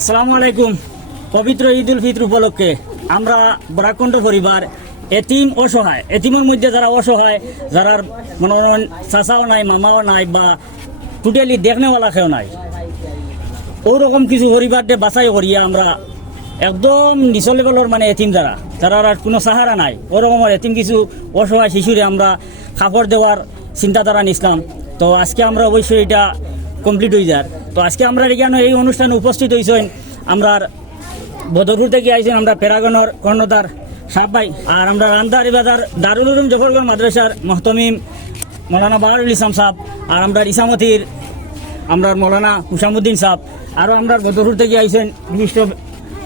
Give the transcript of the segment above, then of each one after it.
আসসালামু আলাইকুম। পবিত্র ঈদ উল ফিতর উপলক্ষে আমরা বারাক কান্থা পরিবার এতিম অসহায়, এতিমের মধ্যে যারা অসহায়, যারা মনে করেন চাচাও নাই, মামাও নাই, বা টোটালি দেখনেওয়ালা কেউ নাই, ওরকম কিছু পরিবারকে বাছাই করিয়া আমরা একদম নিচল লেভেলের মানে এতিম যারা আর কোনো সাহারা নাই, ওরকমের এতিম কিছু অসহায় শিশুরে আমরা কাপড় দেওয়ার চিন্তাধারা নিছিলাম। তো আজকে আমরা অবশ্যই এটা কমপ্লিট হয়ে যায়। তো আজকে আমরা এখানে এই অনুষ্ঠানে উপস্থিত হয়েছেন, আমরা বদরপুর থেকে আইছেন আমরা প্যারাগনের কর্ণধার সাহেব ভাই, আর আমরা রামদারি বাজার দারুল উলুম জফরগঞ্জ মাদ্রাসার মহতমিম মৌলানা বাহারুল ইসলাম সাহেব, আর আমরা ইসামতির আমরা মৌলানা হুসামুদ্দিন সাহেব, আরও আমরা বদরপুর থেকে আইছেন বিশিষ্ট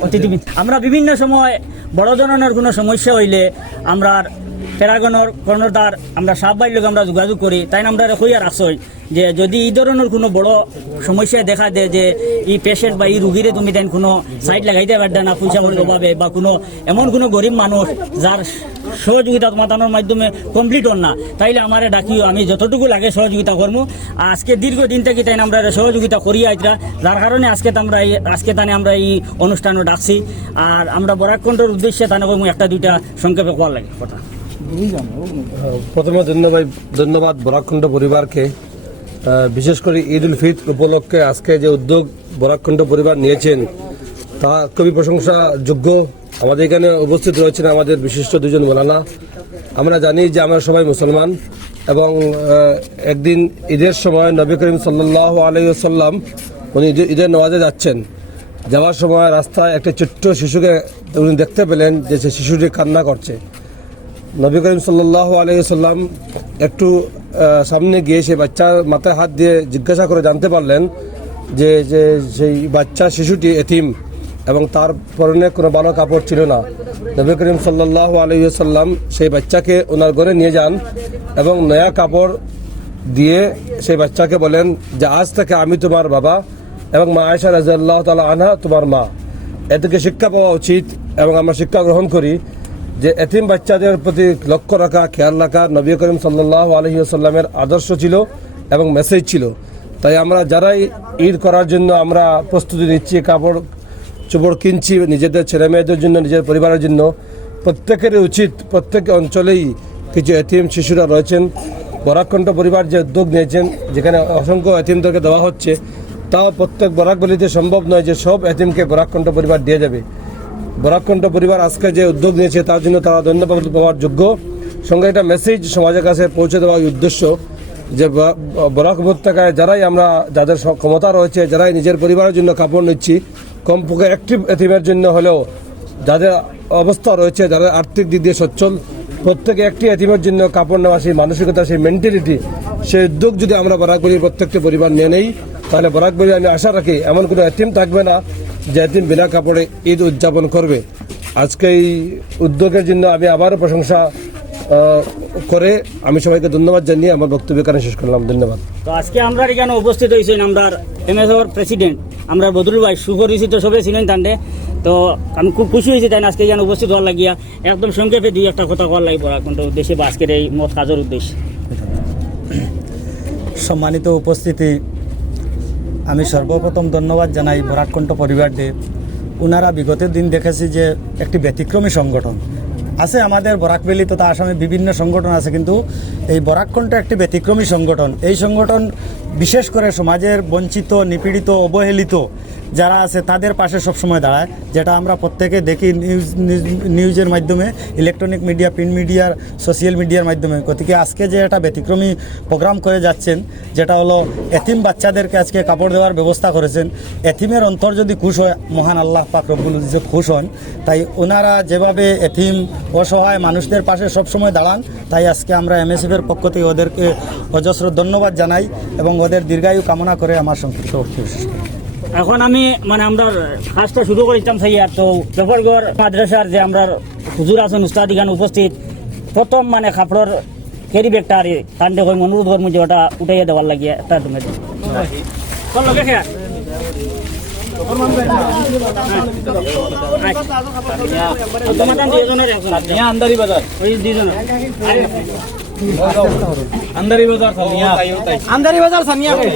অতিথি। আমরা বিভিন্ন সময় বড় ধরনের কোনো সমস্যা হইলে আমরা প্যারাগনের কর্ণধার আমরা সাহেব ভাইয়ের লোক আমরা যোগাযোগ করি, তাই আমরা হইয়া রাখছই যে যদি এই ধরনের কোনো বড় সমস্যায় দেখা দেয় যে এই পেশেন্ট বা এই রুগীরে তুমি তাই কোনো সাইড লাগাইতে পারবে না পয়সা মূল্যভাবে, বা কোনো এমন কোনো গরিব মানুষ যার সহযোগিতা মাতানোর মাধ্যমে কমপ্লিট হন না, তাইলে আমার ডাকিও, আমি যতটুকু লাগে সহযোগিতা করবো। আজকে দীর্ঘদিন থেকে তাই আমরা সহযোগিতা করি আইতরা, যার কারণে আজকে তানে আমরা এই অনুষ্ঠানে ডাকছি। আর আমরা বারাক কান্থার উদ্দেশ্যে তানে একটা দুইটা সংক্ষেপে কোয়ার লাগে কথা। প্রথমে ধন্যবাদ বারাক কান্থা পরিবারকে, বিশেষ করে ঈদ উল ফিতর উপলক্ষে আজকে যে উদ্যোগ বারাক কান্থা পরিবার নিয়েছেন তা খুবই প্রশংসাযোগ্য। আমাদের এখানে উপস্থিত রয়েছেন আমাদের বিশিষ্ট দুজন মৌলানা। আমরা জানি যে আমরা সবাই মুসলমান, এবং একদিন ঈদের সময় নবী করিম সাল্লাল্লাহু আলাইহি ওয়াসাল্লাম উনি ঈদের নামাজে যাচ্ছেন, যাওয়ার সময় রাস্তায় একটা ছোট্ট শিশুকে উনি দেখতে পেলেন যে সে শিশুটি কান্না করছে। নবী করিম সাল্লাল্লাহু আলাইহি ওয়াসাল্লাম একটু সামনে গিয়ে সেই বাচ্চার মাথায় হাত দিয়ে জিজ্ঞাসা করে জানতে পারলেন যে সেই বাচ্চা শিশুটি এতিম এবং তার পরনে কোনো ভালো কাপড় ছিল না। নবী করিম সাল্লাল্লাহু আলাইহি ওয়াসাল্লাম সেই বাচ্চাকে ওনার ঘরে নিয়ে যান এবং নয়া কাপড় দিয়ে সেই বাচ্চাকে বলেন যে আজ থেকে আমি তোমার বাবা এবং মা আয়েশা রাদিয়াল্লাহু তাআলা আনহা তোমার মা। এ থেকে শিক্ষা পাওয়া উচিত এবং আমরা শিক্ষা গ্রহণ করি যে এতিম বাচ্চাদের প্রতি লক্ষ্য রাখা, খেয়াল রাখা নবী করিম সাল্লাল্লাহু আলাইহি ওয়াসাল্লামের আদর্শ ছিল এবং মেসেজ ছিল। তাই আমরা যারাই ঈদ করার জন্য আমরা প্রস্তুতি নিচ্ছি, কাপড় চোপড় কিনছি নিজেদের ছেলে মেয়েদের জন্য, নিজের পরিবারের জন্য, প্রত্যেকেরই উচিত, প্রত্যেক অঞ্চলেই কিছু এতিম শিশুরা রয়েছেন। বারাক কান্থা পরিবার যে উদ্যোগ নিয়েছেন, যেখানে অসংখ্য এতিমদেরকে দেওয়া হচ্ছে, তাও প্রত্যেক বরাক বলিতে সম্ভব নয় যে সব এতিমকে বারাক কান্থা পরিবার দিয়ে যাবে। বারাক কান্থা পরিবার আজকে যে উদ্যোগ নিয়েছে তার জন্য তারা ধন্যবাদ পাওয়ার যোগ্য। সঙ্গে একটা মেসেজ সমাজের কাছে পৌঁছে দেওয়ার উদ্দেশ্য যে বরাক উপত্যকায় যারাই আমরা যাদের ক্ষমতা রয়েছে, যারাই নিজের পরিবারের জন্য কাপড় নিচ্ছি, কমপক্ষে একটি এতিমের জন্য হলেও যাদের অবস্থা রয়েছে, যাদের আর্থিক দিক দিয়ে সচ্ছল, প্রত্যেকে একটি এতিমের জন্য কাপড় নেওয়া, সেই মানসিকতা, সেই মেন্টালিটি, সেই উদ্যোগ যদি আমরা বরাকবলির প্রত্যেকটি পরিবার নিয়ে নেই, তাহলে বরাকবলি আমি আশা রাখি এমন কোনো এতিম থাকবে না যে এতিম বিনা কাপড়ে ঈদ উদযাপন করবে। আজকে এই উদ্যোগের জন্য আমি আবারও প্রশংসা করে আমি সবাইকে ধন্যবাদ জানিয়ে আমার বক্তব্য এখানে শেষ করলাম। ধন্যবাদ। তো আজকে আমরা এখানে উপস্থিত হয়েছেন আমরা এমএসওর প্রেসিডেন্ট আমরা বদরুল ভাই, সুপরিচিত সবাই ছিলেন তান্ডে। তো আমি খুব খুশি হয়েছি তাই আজকে এখানে উপস্থিত হওয়ার লাগিয়া। একদম সংক্ষেপে দুই একটা কথা বলার লাগে বারাক কান্থার উদ্দেশ্যে বা আজকের এই মত কাজের উদ্দেশ্যে। সম্মানিত উপস্থিতি, আমি সর্বপ্রথম ধন্যবাদ জানাই বারাক কান্থা পরিবারদের। ওনারা বিগত দিন দেখেছি যে একটি ব্যতিক্রমী সংগঠন আছে আমাদের বরাকভ্যালি তথা আসামে বিভিন্ন সংগঠন আছে, কিন্তু এই বারাক কান্থা একটি ব্যতিক্রমী সংগঠন। এই সংগঠন বিশেষ করে সমাজের বঞ্চিত, নিপীড়িত, অবহেলিত যারা আছে তাদের পাশে সবসময় দাঁড়ায়, যেটা আমরা প্রত্যেকে দেখি নিউজের মাধ্যমে, ইলেকট্রনিক মিডিয়া, প্রিন্ট মিডিয়ার, সোশ্যাল মিডিয়ার মাধ্যমে। গতিকে আজকে যে একটা ব্যতিক্রমী প্রোগ্রাম করে যাচ্ছেন, যেটা হলো এতিম বাচ্চাদেরকে আজকে কাপড় দেওয়ার ব্যবস্থা করেছেন। এতিমের অন্তর যদি খুশ হয়, মহান আল্লাহ পাক রব্বুল ইজ্জত খুশ হন। তাই ওনারা যেভাবে এতিম অসহায় মানুষদের পাশে সবসময় দাঁড়ান, তাই আজকে আমরা এমএসএফের পক্ষ থেকে ওদেরকে অজস্র ধন্যবাদ জানাই এবং ওদের দীর্ঘায়ু কামনা করে আমার সংক্ষিপ্ত বক্তব্য শেষ করি। এখন আমি আমরা কাজটা শুরু করেছিলাম সাইয়ার। তো জফরগড় মাদ্রাসার যে আমরা হুজুর আছেন উস্তাদ এখানে উপস্থিত, প্রথম কাপড়ের ক্যারি ব্যাগটা আর কান্ডে করে অনুরোধ করবো যে ওটা উঠাইয়া দেওয়ার লাগিয়ে একটা তুমি আন্দারি বাজার ওই দুজনের আন্দারি বাজার সানিয়া আন্দারি বাজার সানিয়া কে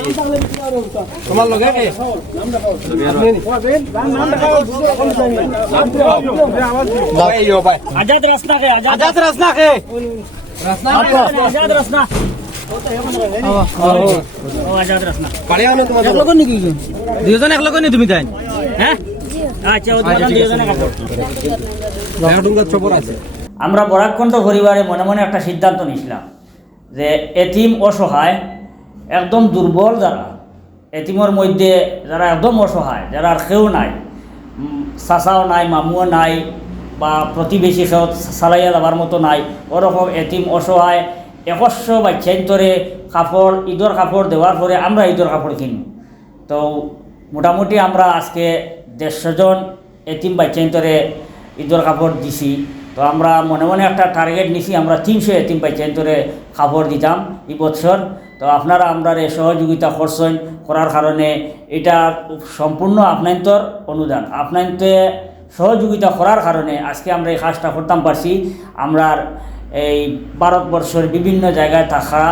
তোমার লগে কে আজাদ রাসনা কে আজাদ রাসনা কে আজাদ রাসনা ও আজাদ রাসনা এক লগে নাকি দুইজন এক লগে নি তুমি তাই হ্যাঁ আচ্ছা ও দুজনে কাপড় খবর আছে। আমরা বরাককণ্ঠ পরিবারে মনে মনে একটা সিদ্ধান্ত নিয়েছিলাম যে এতিম অসহায় একদম দুর্বল যারা এতিমের মধ্যে যারা একদম অসহায় যারা আর কেউ নাই চাচাও নাই মামুও নাই বা প্রতিবেশী কেউ চালাইয়া যাবার মতো নাই ওরকম এতিম অসহায় 100 বাচ্চাইন্তরে কাপড় ঈদের কাপড় দেওয়ার পরে আমরা ঈদের কাপড় কিনি। তো মোটামুটি আমরা আজকে 150 জন এতিম বাচ্চাইন্তরে ঈদের কাপড় দিছি। তো আমরা মনে মনে একটা টার্গেট নিছি, আমরা 300 এতিম বাচ্চাইন্তরে কাপড় দিতাম এই বছর। তো আপনারা আমরা সহযোগিতা করছেন করার কারণে এটা সম্পূর্ণ আপনার অনুদান, আপনার সহযোগিতা করার কারণে আজকে আমরা এই কাজটা করতাম পারছি। আমরা এই ভারতবর্ষের বিভিন্ন জায়গায় থাকা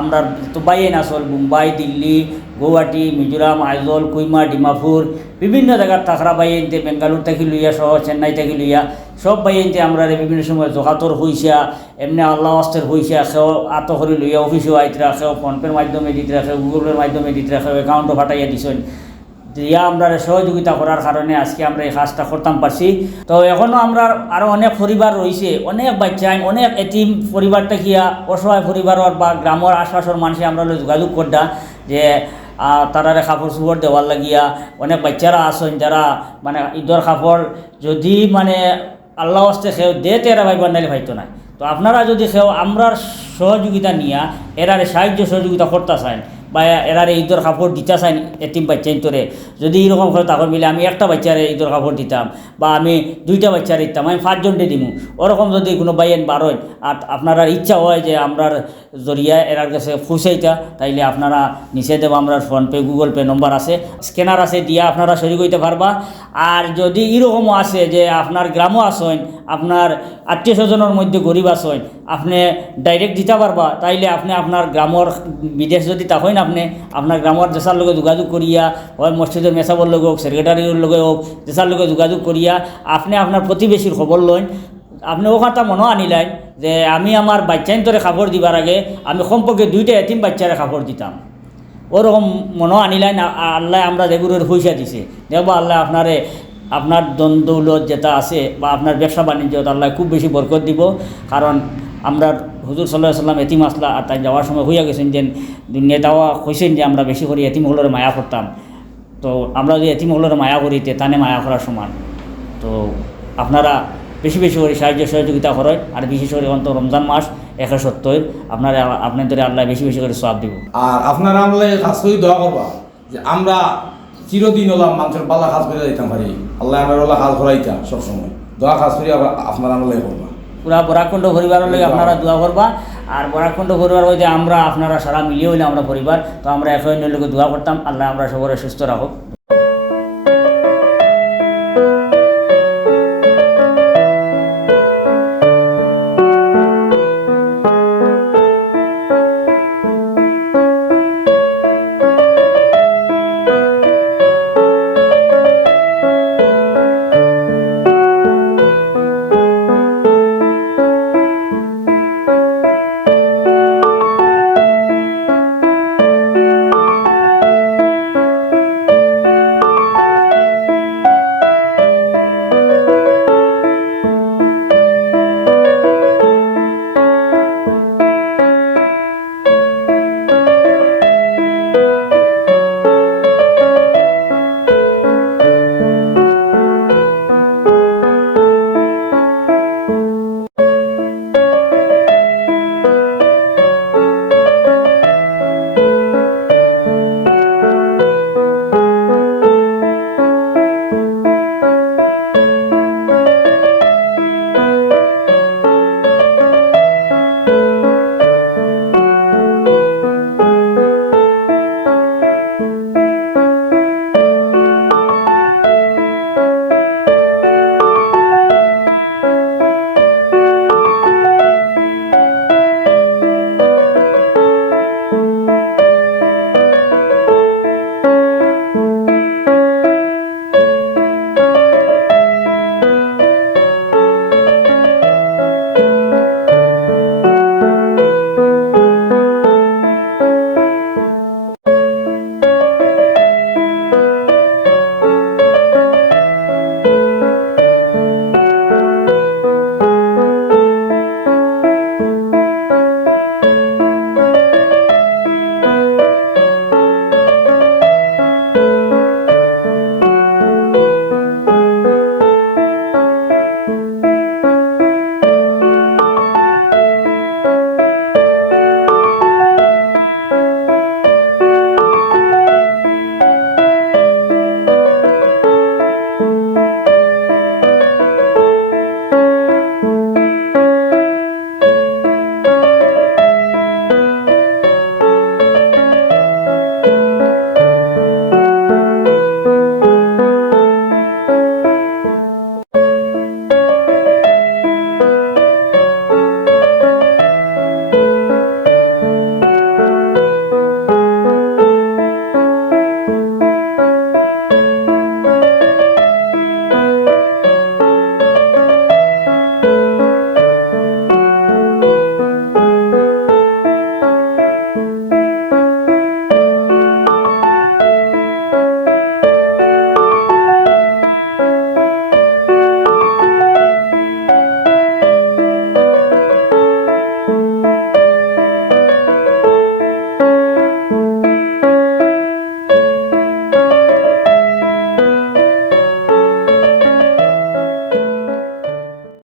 আমরা তো বাইন আসল মুম্বাই, দিল্লি, গুয়াহাটি, মিজোরাম, আইজল, কুইমা, ডিমাপুর বিভিন্ন জায়গার থাকরা বাইনতে বেঙ্গালুর থেকে লইয়া সহ চেন্নাই থেকে লইয়া সব বাইনতে আমরা বিভিন্ন সময় জগাতর হইসা এমনি আল্লাহ অস্তের হইসা সেও আত করে লইয়া অফিসেও আইতরা সেও ফোনপের মাধ্যমে দিতে রাখে, গুগলের মাধ্যমে দিতে রাখে, অ্যাকাউন্টও ফাটাইয়া দিছেন। দিয়া আমরা সহযোগিতা করার কারণে আজকে আমরা এই কাজটা করতাম পারছি। তো এখনও আমরা আরও অনেক পরিবার রয়েছে, অনেক বাচ্চা অনেক এতিম পরিবারটা কিয়া অসহায় পরিবারের বা গ্রামের আশপাশের মানুষে আমরা যোগাযোগ করতাম যে তারারে কাপড় চোপড় দেওয়ার লাগিয়া অনেক বাচ্চারা আসেন যারা মানে ঈদের কাপড় যদি মানে আল্লাহ আস্তে সেও দে তেরা ভাই বান্ডালি ভাইতো না। তো আপনারা যদি সেও আমরা সহযোগিতা নিয়া এরারে সাহায্য সহযোগিতা করতে চান বা এরারে ঈদের কাপড় দিতে চান এতিম বাচ্চাইন্তরে, যদি এরকম করে তখন মিলে আমি একটা বাচ্চারে ঈদের কাপড় দিতাম বা আমি 2টা বাচ্চারে দিতাম, আমি 5 জনকে দিমু, ওরকম যদি কোনো বাইন বারোয় আর আপনারা ইচ্ছা হয় যে আমরার জরিয়ায় এরার কাছে পৌঁছাইতা, তাইলে আপনারা নিচে দেব আমরা ফোনপে গুগল পে নম্বর আছে, স্ক্যানার আছে, দিয়া আপনারা সহযোগ হইতে পারবা। আর যদি এরকমও আছে যে আপনার গ্রামও আসেন, আপনার আত্মীয় স্বজনের মধ্যে গরিব আসেন, আপনি ডাইরেক্ট দিতে পারবা, তাইলে আপনি আপনার গ্রামের বিদেশ যদি তখন আপনি আপনার গ্রামের দেশার লগে যোগাযোগ করিয়া হয় মসজিদের মেসাবর লগে হোক, সেক্রেটারির লগে হোক, দেশার লগে যোগাযোগ করিয়া আপনি আপনার প্রতিবেশীর খবর লইন। আপনি ওখানটা মনে আনিলেন যে আমি আমার বাচ্চাইন্তরে কাপড় দিবার আগে আমি কমপক্ষে 2টা এতিম বাচ্চারে কাপড় দিতাম, ওরকম মনে আনিলেন। আল্লাহ আমরা রেগুলার পয়সা দিছে, দেখবো আল্লাহ আপনার দৌলত যেটা আছে বা আপনার ব্যবসা বাণিজ্য আল্লাহ খুব বেশি বরকত দিব। কারণ আমরা হুজুর সাল্লাল্লাহু আলাইহি সাল্লাম এতিম আসলা আর তাই যাওয়ার সময় হইয়া গেছেন যে নেতাও কইছেন যে আমরা বেশি করে এতিম হলের মায়া করতাম। তো আমরা যদি এতিম হলের মায়া করিতে তানে মায়া করার সমান। তো আপনারা বেশি বেশি করে সাহায্য সহযোগিতা করেন, আর বিশেষ করে অন্ত রমজান মাস 170 আপনাদের আল্লাহ বেশি বেশি করে সওয়াব দিব। আর আপনারা আমলে কাজ করে দোয়া করবা যে আমরা চিরদিন হলাম মানুষের পাল্লা কাজ করে যাইতাম পারি, আল্লাহ আমার ওলা কাজ করাইতাম সবসময় দোয়া কাজ করি আপনারা আমলে করবা। পুরা বরাককণ্ঠ পরিবারের লগে আপনারা দোয়া করবা। আর বরাককণ্ঠ পরিবার হইতে আমরা আপনারা সারা মিলিয়ে হইলে আমরা পরিবার, তো আমরা এক অন্যের লোকে দোয়া করতাম। আল্লাহ আমরা সবাই সুস্থ রাখো।